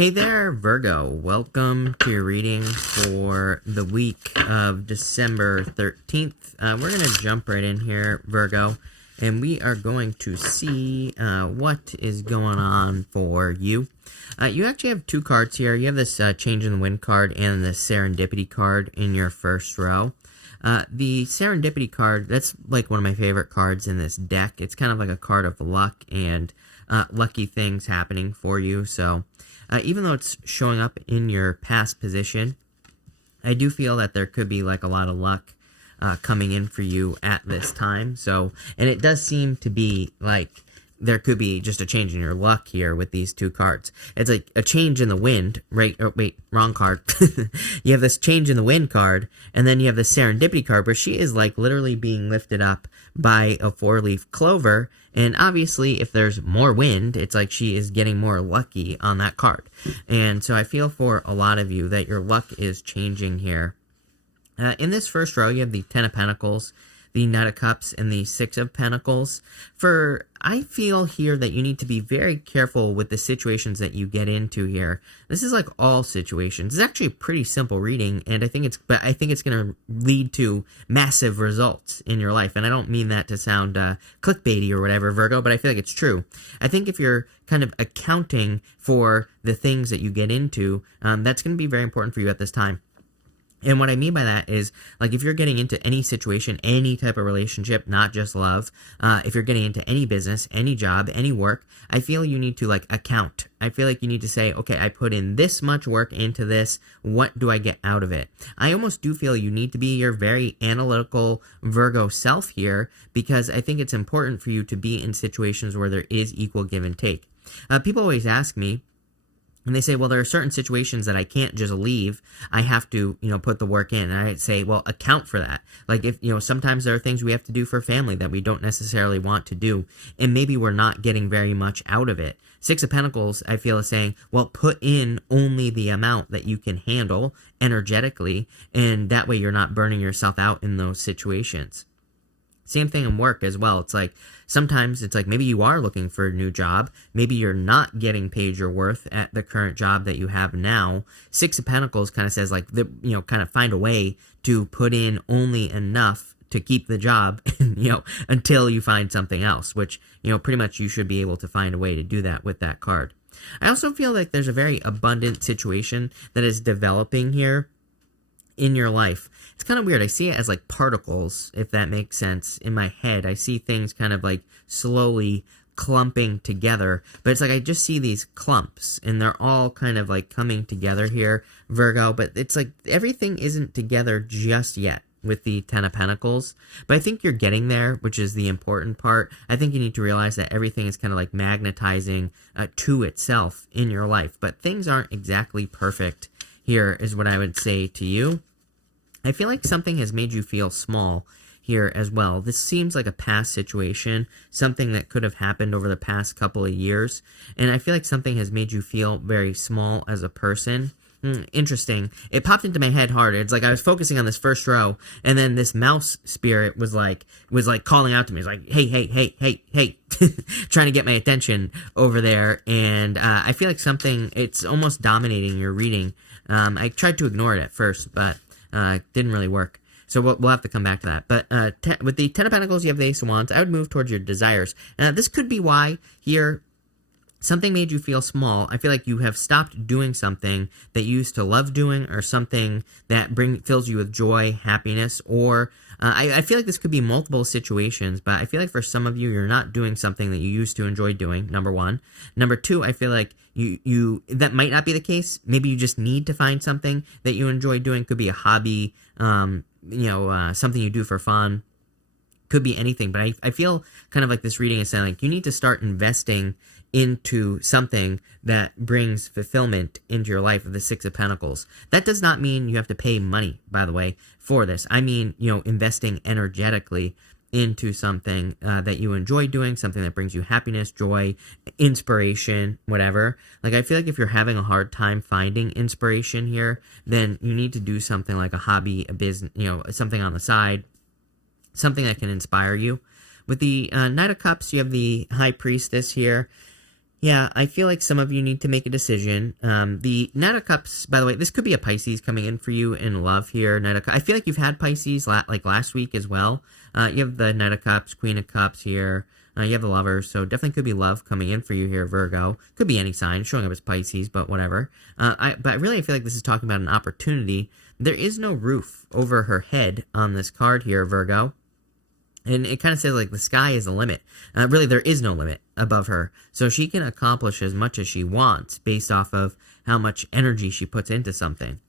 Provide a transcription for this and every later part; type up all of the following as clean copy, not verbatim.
Hey there, Virgo. Welcome to your reading for the week of December 13th. We're going to jump right in here, Virgo, and we are going to see what is going on for you. You actually have two cards here. You have this Change in the Wind card and the Serendipity card in your first row. The Serendipity card, that's like one of my favorite cards in this deck. It's kind of like a card of luck and lucky things happening for you. So even though it's showing up in your past position, I do feel that there could be like a lot of luck coming in for you at this time. So, and it does seem to be like there could be just a change in your luck here with these two cards. It's like a change in the wind, right? Oh, wait, wrong card. You have this change in the wind card, and then you have the Serendipity card where she is like literally being lifted up by a four-leaf clover. And obviously, if there's more wind, it's like she is getting more lucky on that card. And so I feel for a lot of you that your luck is changing here. In this first row, you have the Ten of Pentacles, the Knight of Cups, and the Six of Pentacles. I feel here that you need to be very careful with the situations that you get into here. This is like all situations. It's actually a pretty simple reading, and I think it's going to lead to massive results in your life. And I don't mean that to sound clickbaity or whatever, Virgo, but I feel like it's true. I think if you're kind of accounting for the things that you get into, that's going to be very important for you at this time. And what I mean by that is, like, if you're getting into any situation, any type of relationship, not just love, if you're getting into any business, any job, any work, I feel you need to, like, account. I feel like you need to say, okay, I put in this much work into this. What do I get out of it? I almost do feel you need to be your very analytical Virgo self here, because I think it's important for you to be in situations where there is equal give and take. People always ask me, and they say, well, there are certain situations that I can't just leave. I have to, put the work in. And I say, well, account for that. Like if, sometimes there are things we have to do for family that we don't necessarily want to do. And maybe we're not getting very much out of it. Six of Pentacles, I feel, is saying, well, put in only the amount that you can handle energetically. And that way you're not burning yourself out in those situations. Same thing in work as well. It's like, sometimes it's like maybe you are looking for a new job. Maybe you're not getting paid your worth at the current job that you have now. Six of Pentacles kind of says like, kind of find a way to put in only enough to keep the job, until you find something else, which, pretty much you should be able to find a way to do that with that card. I also feel like there's a very abundant situation that is developing here in your life. It's kind of weird. I see it as like particles, if that makes sense. In my head, I see things kind of like slowly clumping together, but it's like I just see these clumps and they're all kind of like coming together here, Virgo, but it's like everything isn't together just yet with the Ten of Pentacles, but I think you're getting there, which is the important part. I think you need to realize that everything is kind of like magnetizing to itself in your life, but things aren't exactly perfect here is what I would say to you. I feel like something has made you feel small here as well. This seems like a past situation, something that could have happened over the past couple of years, and I feel like something has made you feel very small as a person. Interesting. It popped into my head hard. It's like I was focusing on this first row, and then this mouse spirit was like calling out to me. It's like, hey, trying to get my attention over there, and I feel like it's almost dominating your reading. I tried to ignore it at first, but didn't really work. So we'll have to come back to that. But with the Ten of Pentacles, you have the Ace of Wands. I would move towards your desires. This could be why here something made you feel small. I feel like you have stopped doing something that you used to love doing, or something that fills you with joy, happiness, or I feel like this could be multiple situations, but I feel like for some of you, you're not doing something that you used to enjoy doing, number one. Number two, I feel like you that might not be the case. Maybe you just need to find something that you enjoy doing. Could be a hobby, something you do for fun. Could be anything, but I feel kind of like this reading is saying like you need to start investing into something that brings fulfillment into your life of the Six of Pentacles. That does not mean you have to pay money, by the way, for this. I mean, investing energetically into something that you enjoy doing, something that brings you happiness, joy, inspiration, whatever. Like, I feel like if you're having a hard time finding inspiration here, then you need to do something like a hobby, a business, something on the side, something that can inspire you. With the Knight of Cups, you have the High Priestess here. Yeah, I feel like some of you need to make a decision. The Knight of Cups, by the way, this could be a Pisces coming in for you in love here. Knight of Cups. I feel like you've had Pisces like last week as well. You have the Knight of Cups, Queen of Cups here. You have the Lovers, so definitely could be love coming in for you here, Virgo. Could be any sign, showing up as Pisces, but whatever. But really, I feel like this is talking about an opportunity. There is no roof over her head on this card here, Virgo. And it kind of says, like, the sky is the limit. Really, there is no limit above her. So she can accomplish as much as she wants based off of how much energy she puts into something.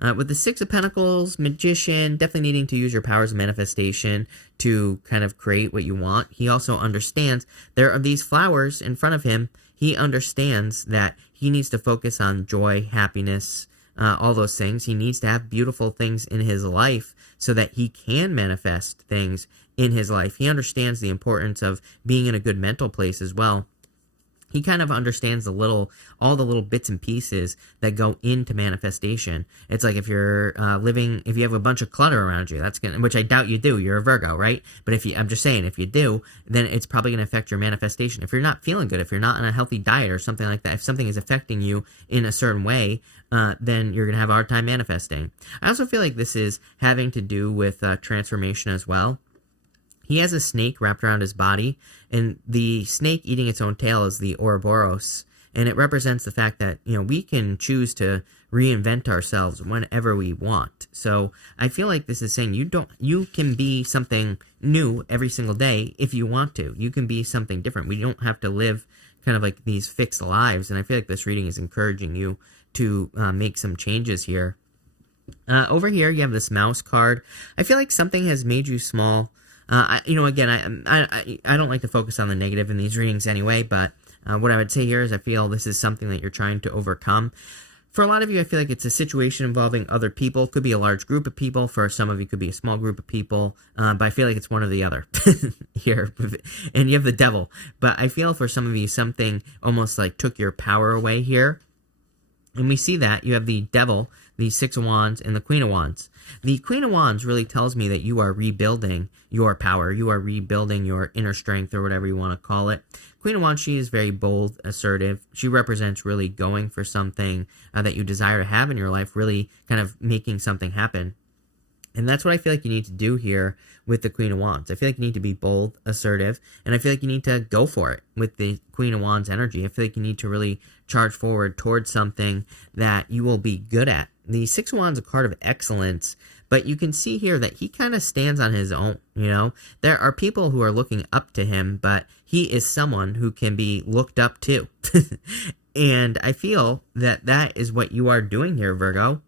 With the Six of Pentacles, Magician, definitely needing to use your powers of manifestation to kind of create what you want. He also understands there are these flowers in front of him. He understands that he needs to focus on joy, happiness, all those things. He needs to have beautiful things in his life so that he can manifest things in his life. He understands the importance of being in a good mental place as well. He kind of understands all the little bits and pieces that go into manifestation. It's like if you're if you have a bunch of clutter around you, which I doubt you do. You're a Virgo, right? But I'm just saying, if you do, then it's probably going to affect your manifestation. If you're not feeling good, if you're not on a healthy diet or something like that, if something is affecting you in a certain way, then you're going to have a hard time manifesting. I also feel like this is having to do with transformation as well. He has a snake wrapped around his body, and the snake eating its own tail is the Ouroboros, and it represents the fact that, we can choose to reinvent ourselves whenever we want. So I feel like this is saying you can be something new every single day if you want to. You can be something different. We don't have to live kind of like these fixed lives, and I feel like this reading is encouraging you to make some changes here. Over here, you have this mouse card. I feel like something has made you small. Again, I don't like to focus on the negative in these readings anyway, but what I would say here is I feel this is something that you're trying to overcome. For a lot of you, I feel like it's a situation involving other people. It could be a large group of people. For some of you, it could be a small group of people, but I feel like it's one or the other here. And you have the Devil. But I feel for some of you, something almost like took your power away here. And we see that you have the Devil, the Six of Wands, and the Queen of Wands. The Queen of Wands really tells me that you are rebuilding your power. You are rebuilding your inner strength, or whatever you want to call it. Queen of Wands, she is very bold, assertive. She represents really going for something that you desire to have in your life, really kind of making something happen. And that's what I feel like you need to do here with the Queen of Wands. I feel like you need to be bold, assertive, and I feel like you need to go for it with the Queen of Wands energy. I feel like you need to really charge forward towards something that you will be good at. The Six of Wands is a card of excellence, but you can see here that he kind of stands on his own, There are people who are looking up to him, but he is someone who can be looked up to. And I feel that that is what you are doing here, Virgo.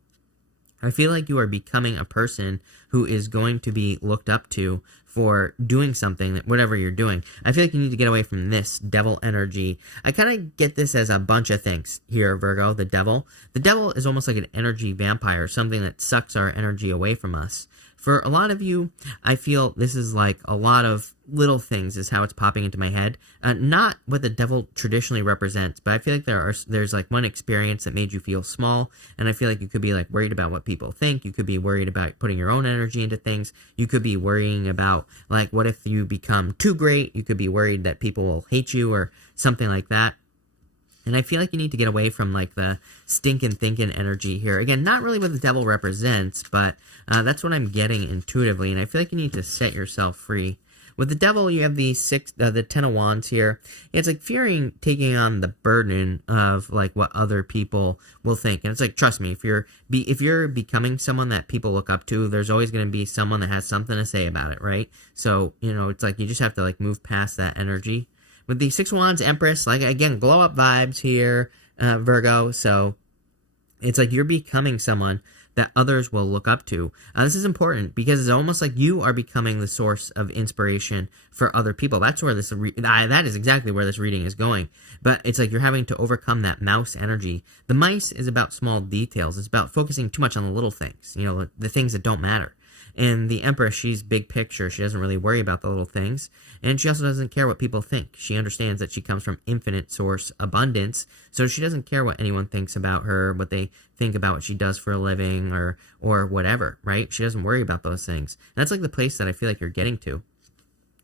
I feel like you are becoming a person who is going to be looked up to for doing something, whatever you're doing. I feel like you need to get away from this Devil energy. I kind of get this as a bunch of things here, Virgo, the Devil. The Devil is almost like an energy vampire, something that sucks our energy away from us. For a lot of you, I feel this is like a lot of little things is how it's popping into my head. Not what the Devil traditionally represents, but I feel like there's like one experience that made you feel small, and I feel like you could be like worried about what people think. You could be worried about putting your own energy into things. You could be worrying about like what if you become too great. You could be worried that people will hate you or something like that. And I feel like you need to get away from like the stinking thinking energy here. Again, not really what the Devil represents, but that's what I'm getting intuitively. And I feel like you need to set yourself free. With the Devil, you have the Ten of Wands here. It's like fearing taking on the burden of like what other people will think. And it's like, trust me, if you're becoming someone that people look up to, there's always going to be someone that has something to say about it, right? So, it's like you just have to like move past that energy. With the Six of Wands, Empress, like, again, glow up vibes here, Virgo. So it's like you're becoming someone that others will look up to. This is important because it's almost like you are becoming the source of inspiration for other people. That's where that is exactly where this reading is going. But it's like you're having to overcome that mouse energy. The mice is about small details. It's about focusing too much on the little things, the things that don't matter. And the Empress, she's big picture. She doesn't really worry about the little things. And she also doesn't care what people think. She understands that she comes from infinite source abundance. So she doesn't care what anyone thinks about her, what they think about what she does for a living or whatever, right? She doesn't worry about those things. And that's like the place that I feel like you're getting to.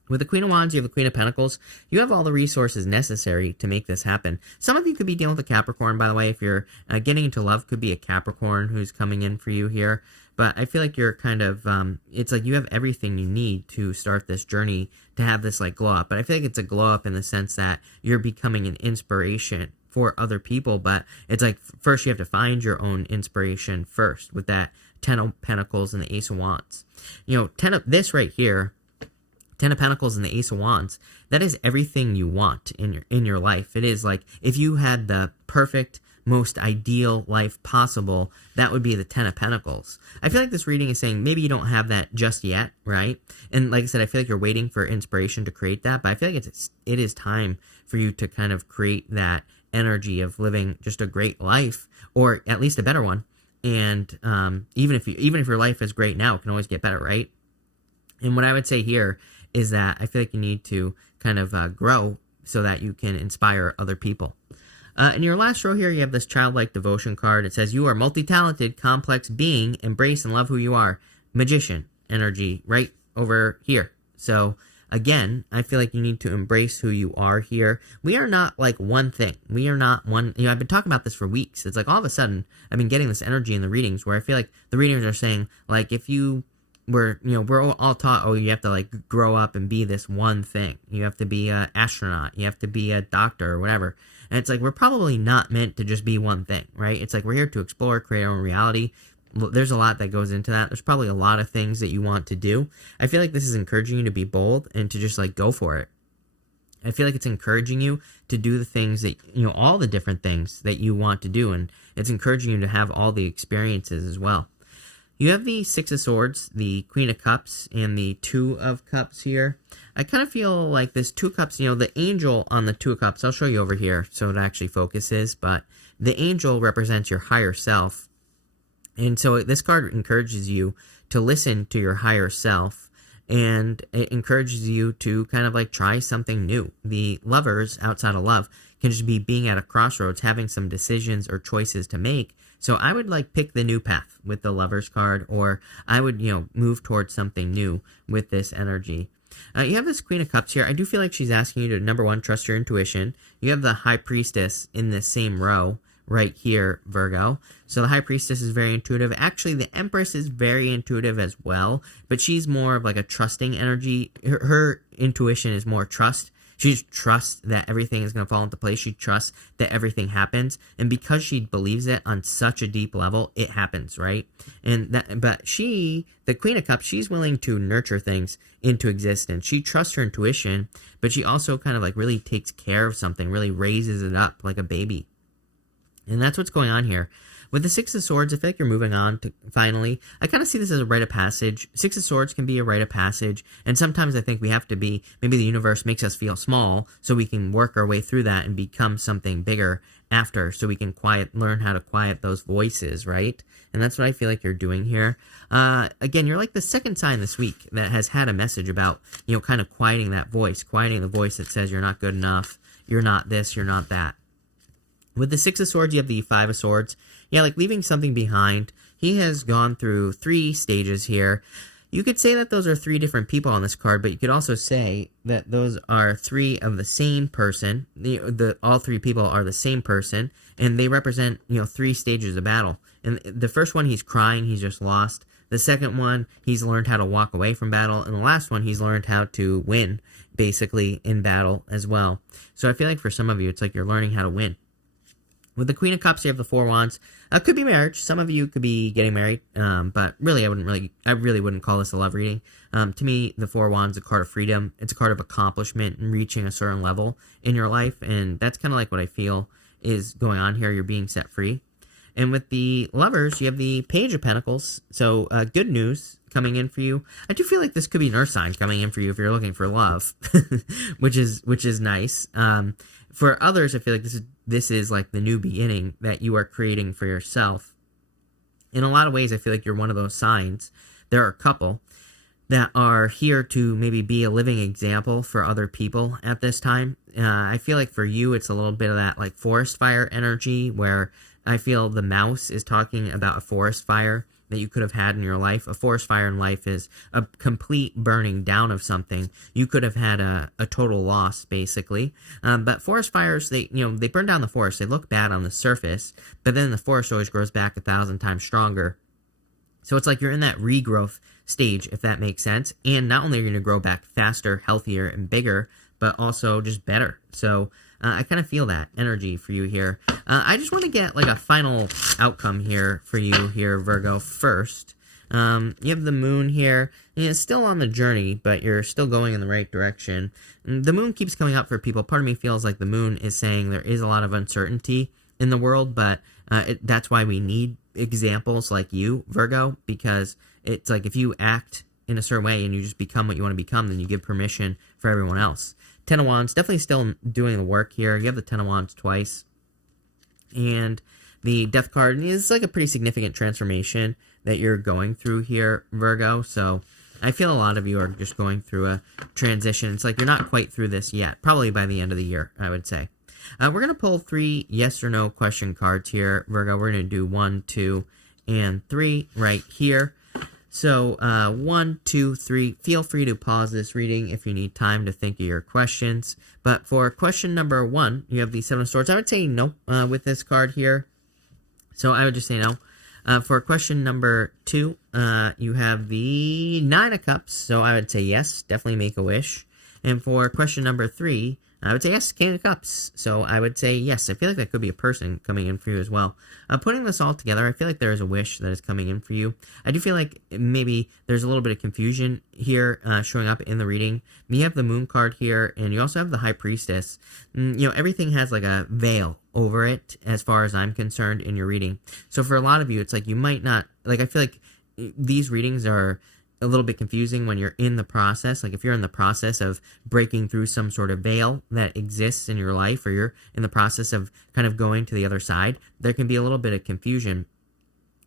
With the Queen of Wands, you have the Queen of Pentacles. You have all the resources necessary to make this happen. Some of you could be dealing with a Capricorn, by the way. If you're getting into love, could be a Capricorn who's coming in for you here. But I feel like you're kind of, it's like you have everything you need to start this journey to have this like glow up. But I feel like it's a glow up in the sense that you're becoming an inspiration for other people. But it's like first you have to find your own inspiration first with that 10 of Pentacles and the Ace of Wands. You know, 10 of this right here, 10 of Pentacles and the Ace of Wands, that is everything you want in your life. It is like if you had the perfect, most ideal life possible, that would be the 10 of Pentacles. I feel like this reading is saying maybe you don't have that just yet, right? And like I said, I feel like you're waiting for inspiration to create that, but I feel like it is time for you to kind of create that energy of living just a great life, or at least a better one. And even if your life is great now, it can always get better, right? And what I would say here is that I feel like you need to kind of grow so that you can inspire other people. In your last row here, you have this childlike devotion card. It says, you are multi-talented, complex being. Embrace and love who you are. Magician energy right over here. So again, I feel like you need to embrace who you are here. We are not like one thing. We are not one. You know, I've been talking about this for weeks. It's like all of a sudden, I've been getting this energy in the readings where I feel like the readings are saying, like, if you we're all taught, oh, you have to like grow up and be this one thing. You have to be an astronaut. You have to be a doctor or whatever. And it's like, we're probably not meant to just be one thing, right? It's like, we're here to explore, create our own reality. There's a lot that goes into that. There's probably a lot of things that you want to do. I feel like this is encouraging you to be bold and to just like go for it. I feel like it's encouraging you to do the things that, all the different things that you want to do. And it's encouraging you to have all the experiences as well. You have the Six of Swords, the Queen of Cups, and the Two of Cups here. I kind of feel like this Two of Cups, the angel on the Two of Cups, I'll show you over here so it actually focuses, but the angel represents your higher self. And so this card encourages you to listen to your higher self, and it encourages you to kind of like try something new. The Lovers, outside of love, can just be being at a crossroads, having some decisions or choices to make. So I would like pick the new path with the Lovers card, or I would, move towards something new with this energy. You have this Queen of Cups here. I do feel like she's asking you to, number one, trust your intuition. You have the High Priestess in this same row right here, Virgo. So the High Priestess is very intuitive. Actually, the Empress is very intuitive as well, but she's more of like a trusting energy. Her intuition is more trust. She just trusts that everything is going to fall into place. She trusts that everything happens. And because she believes it on such a deep level, it happens, right? But the Queen of Cups, she's willing to nurture things into existence. She trusts her intuition, but she also kind of like really takes care of something, really raises it up like a baby. And that's what's going on here. With the Six of Swords, I feel like you're moving on to finally. I kind of see this as a rite of passage. Six of Swords can be a rite of passage. And sometimes I think we have to be, maybe the universe makes us feel small so we can work our way through that and become something bigger after, so we can learn how to quiet those voices, right? And that's what I feel like you're doing here. Again, you're like the second sign this week that has had a message about, kind of quieting that voice, quieting the voice that says you're not good enough, you're not this, you're not that. With the Six of Swords, you have the Five of Swords. Yeah, like leaving something behind. He has gone through 3 stages here. You could say that those are 3 different people on this card, but you could also say that those are 3 of the same person. All 3 people are the same person, and they represent, 3 stages of battle. And the first one, he's crying, he's just lost. The second one, he's learned how to walk away from battle. And the last one, he's learned how to win, basically, in battle as well. So I feel like for some of you, it's like you're learning how to win. With the Queen of Cups, you have the Four Wands. Could be marriage. Some of you could be getting married, but really, I really wouldn't call this a love reading. To me, the Four Wands is a card of freedom. It's a card of accomplishment and reaching a certain level in your life, and that's kind of like what I feel is going on here. You're being set free. And with the Lovers, you have the Page of Pentacles. So good news coming in for you. I do feel like this could be an Earth sign coming in for you if you're looking for love, which is nice. For others, I feel like this is like the new beginning that you are creating for yourself. In a lot of ways, I feel like you're one of those signs. There are a couple that are here to maybe be a living example for other people at this time. I feel like for you, it's a little bit of that like forest fire energy, where I feel the mouse is talking about a forest fire that you could have had in your life. A forest fire in life is a complete burning down of something. You could have had a total loss, basically. But forest fires, they burn down the forest. They look bad on the surface, but then the forest always grows back 1,000 times stronger. So it's like you're in that regrowth stage, if that makes sense. And not only are you going to grow back faster, healthier, and bigger, but also just better. So I kind of feel that energy for you here. I just want to get like a final outcome here for you here, Virgo, first. You have the moon here. And it's still on the journey, but you're still going in the right direction. And the moon keeps coming up for people. Part of me feels like the moon is saying there is a lot of uncertainty in the world, but that's why we need examples like you, Virgo, because it's like if you act in a certain way and you just become what you want to become, then you give permission for everyone else. Ten of Wands, definitely still doing the work here. You have the Ten of Wands twice. And the Death card is like a pretty significant transformation that you're going through here, Virgo. So I feel a lot of you are just going through a transition. It's like you're not quite through this yet. Probably by the end of the year, I would say. We're going to pull 3 yes or no question cards here, Virgo. We're going to do 1, 2, and 3 right here. So 1, 2, 3. Feel free to pause this reading if you need time to think of your questions. But for question number 1, you have the 7 of Swords. I would say no with this card here. So I would just say no. For question number 2, you have the 9 of Cups. So I would say yes, definitely make a wish. And for question number 3, I would say yes, King of Cups. So I would say yes. I feel like that could be a person coming in for you as well. Putting this all together, I feel like there is a wish that is coming in for you. I do feel like maybe there's a little bit of confusion here showing up in the reading. You have the Moon card here, and you also have the High Priestess. Everything has like a veil over it as far as I'm concerned in your reading. So for a lot of you, it's like you might not, like I feel like these readings are a little bit confusing when you're in the process. Like if you're in the process of breaking through some sort of veil that exists in your life, or you're in the process of kind of going to the other side, there can be a little bit of confusion.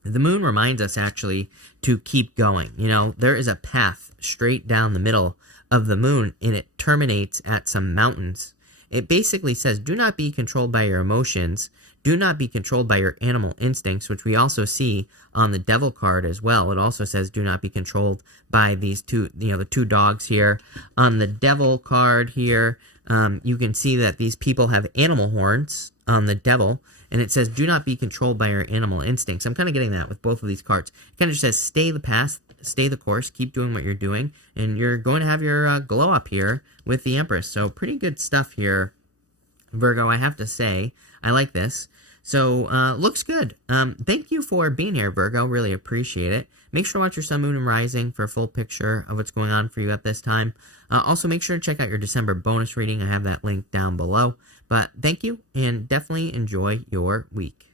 The moon reminds us actually to keep going. There is a path straight down the middle of the moon, and it terminates at some mountains. It basically says, do not be controlled by your emotions. Do not be controlled by your animal instincts, which we also see on the Devil card as well. It also says, do not be controlled by these two, the 2 dogs here. On the Devil card here, you can see that these people have animal horns on the Devil, and it says, do not be controlled by your animal instincts. I'm kind of getting that with both of these cards. It kind of just says, stay the path, stay the course, keep doing what you're doing, and you're going to have your glow up here with the Empress. So pretty good stuff here, Virgo, I have to say. I like this. So, looks good. Thank you for being here, Virgo. Really appreciate it. Make sure to watch your Sun, Moon, and Rising for a full picture of what's going on for you at this time. Also, make sure to check out your December bonus reading. I have that link down below. But thank you, and definitely enjoy your week.